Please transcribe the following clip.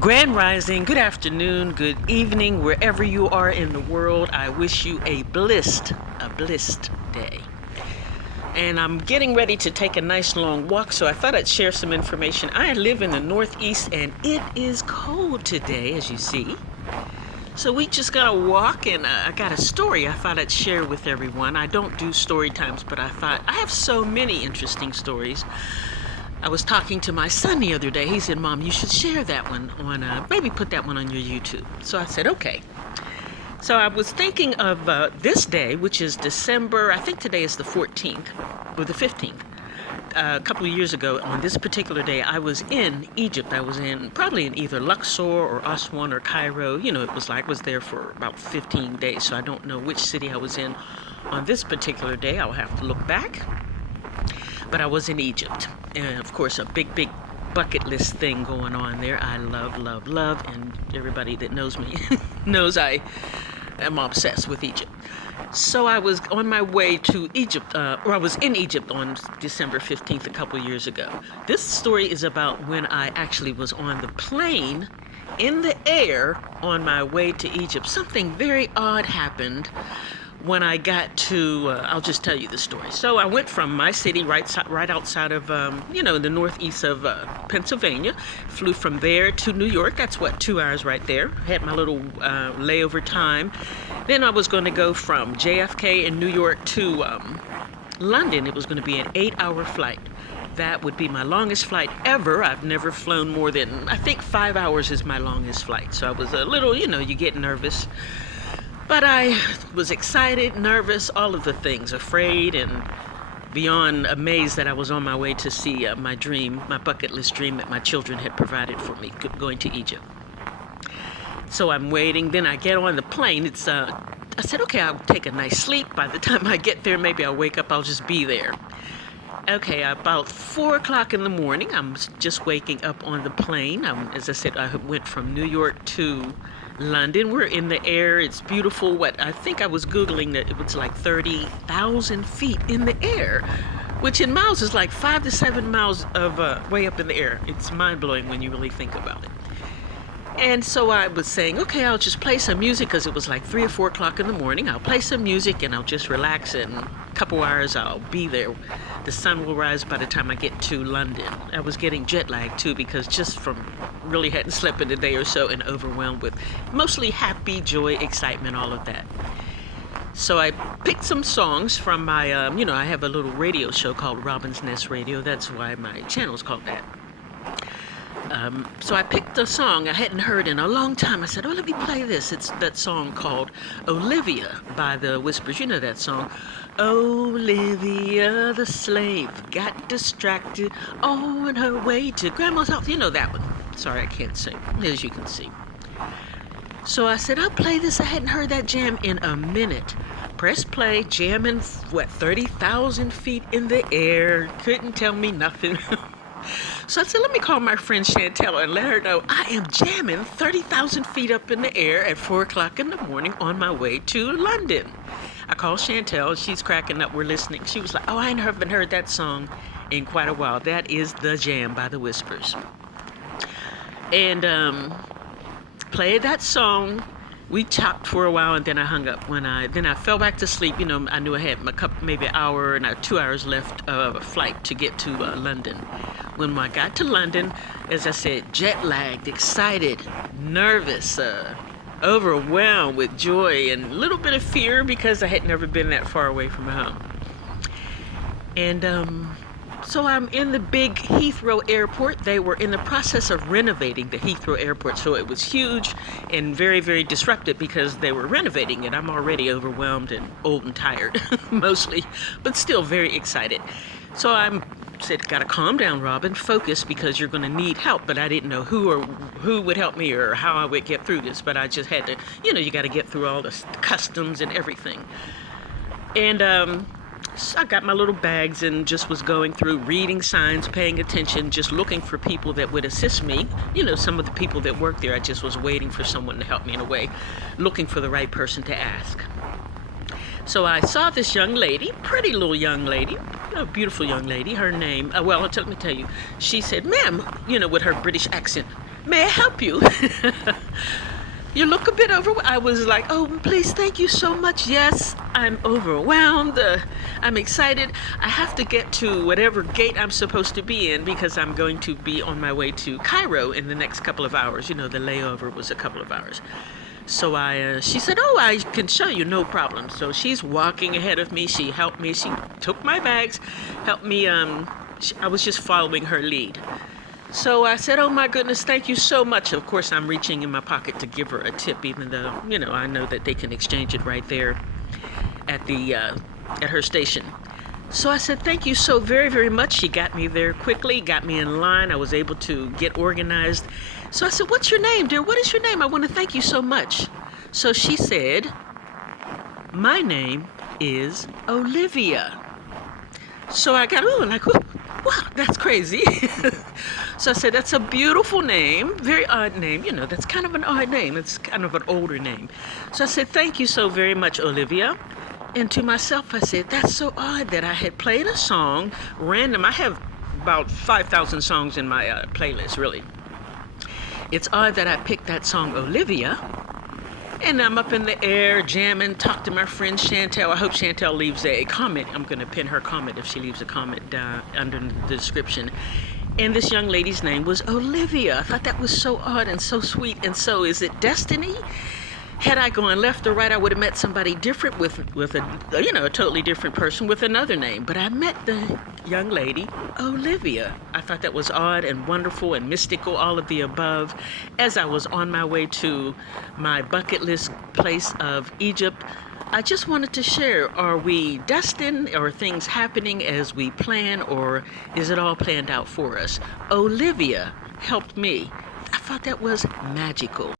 Grand Rising, good afternoon, good evening, wherever you are in the world. I wish you a blissed day. And I'm getting ready to take a nice long walk, so I thought I'd share some information. I live in the Northeast, and it is cold today, as you see. So we just got to walk, and I got a story I thought I'd share with everyone. I don't do story times, but I thought I have so many interesting stories. I was talking to my son the other day. He said, "Mom, you should share that one on, maybe put that one on your YouTube." So I said, okay. So I was thinking of this day, which is December, I think today is the 14th or the 15th. A couple of years ago, on this particular day, I was in Egypt. I was probably in either Luxor or Aswan or Cairo. You know, I was there for about 15 days, so I don't know which city I was in on this particular day. I'll have to look back. But I was in Egypt, and of course a big bucket list thing going on there. I love, and everybody that knows me knows I am obsessed with Egypt. So I was on my way to Egypt, or I was in Egypt on December 15th a couple years ago. This story is about when I actually was on the plane in the air on my way to Egypt. Something very odd happened when I got to, I'll just tell you the story. So I went from my city right outside of, the northeast of Pennsylvania, flew from there to New York. That's 2 hours right there. Had my little layover time. Then I was going to go from JFK in New York to London. It was going to be an 8-hour flight. That would be my longest flight ever. I've never flown more than, I think 5 hours is my longest flight. So I was a little, you get nervous. But I was excited, nervous, all of the things, afraid, and beyond amazed that I was on my way to see my dream, my bucket list dream that my children had provided for me, going to Egypt. So I'm waiting. Then I get on the plane. I said, okay, I'll take a nice sleep. By the time I get there, maybe I'll wake up. I'll just be there. Okay, about 4 o'clock in the morning, I'm just waking up on the plane. As I said, I went from New York to London. We're in the air. It's beautiful. I think I was Googling that it was like 30,000 feet in the air, which in miles is like 5 to 7 miles of way up in the air. It's mind-blowing when you really think about it. And so I was saying, okay, I'll just play some music because it was like 3 or 4 o'clock in the morning. I'll play some music and I'll just relax, and a couple hours I'll be there. The sun will rise by the time I get to London. I was getting jet lag too, because just from really hadn't slept in a day or so and overwhelmed with mostly happy, joy, excitement, all of that. So I picked some songs from my, I have a little radio show called Robin's Nest Radio. That's why my channel is called that. So I picked a song I hadn't heard in a long time. I said, let me play this. It's that song called Olivia by the Whispers. You know that song. Olivia the slave got distracted on her way to Grandma's house. You know that one. Sorry, I can't sing, as you can see. So I said, I'll play this. I hadn't heard that jam in a minute. Press play, jamming, 30,000 feet in the air. Couldn't tell me nothing. So I said, let me call my friend Chantel and let her know I am jamming 30,000 feet up in the air at 4 o'clock in the morning on my way to London. I called Chantel. She's cracking up. We're listening. She was like, I haven't heard that song in quite a while. That is The Jam by the Whispers. And played that song. We chopped for a while, and then I hung up. Then I fell back to sleep. I knew I had maybe an hour and 2 hours left of a flight to get to London. When I got to London, as I said, jet lagged, excited, nervous, overwhelmed with joy and a little bit of fear because I had never been that far away from home. And so I'm in the big Heathrow airport. They were in the process of renovating the Heathrow airport, so it was huge and very, very disruptive because they were renovating it. I'm already overwhelmed and old and tired, mostly, but still very excited. So I said, gotta calm down, Robin, focus, because you're gonna need help. But I didn't know who would help me or how I would get through this. But I just had to, you gotta get through all the customs and everything. And so I got my little bags and just was going through, reading signs, paying attention, just looking for people that would assist me. Some of the people that work there, I just was waiting for someone to help me in a way, looking for the right person to ask. So I saw this young lady, pretty little young lady, a beautiful young lady. Her name, let me tell you, she said, ma'am, with her British accent, May I help you? You look a bit overwhelmed. I was like, oh, please, thank you so much. Yes, I'm overwhelmed. I'm excited. I have to get to whatever gate I'm supposed to be in because I'm going to be on my way to Cairo in the next couple of hours. You know, the layover was a couple of hours. So she said, oh, I can show you, no problem. So she's walking ahead of me. She helped me. She took my bags, helped me. I was just following her lead. So I said, oh my goodness, thank you so much. Of course, I'm reaching in my pocket to give her a tip, even though, you know, I know that they can exchange it right there at her station. So I said, thank you so very, very much. She got me there quickly, got me in line. I was able to get organized. So I said, what's your name, dear? What is your name? I want to thank you so much. So she said, my name is Olivia. So I got, wow, that's crazy. So I said, that's a beautiful name, very odd name. You know, that's kind of an odd name. It's kind of an older name. So I said, thank you so very much, Olivia. And to myself, I said, that's so odd that I had played a song random. I have about 5,000 songs in my playlist, really. It's odd that I picked that song, Olivia. And I'm up in the air jamming, talk to my friend Chantel. I hope Chantel leaves a comment. I'm going to pin her comment if she leaves a comment down under the description. And this young lady's name was Olivia. I thought that was so odd and so sweet. And so is it destiny? Had I gone left or right, I would have met somebody different with a totally different person with another name. But I met the young lady, Olivia. I thought that was odd and wonderful and mystical, all of the above. As I was on my way to my bucket list place of Egypt, I just wanted to share, are we destined? Are things happening as we plan, or is it all planned out for us? Olivia helped me. I thought that was magical.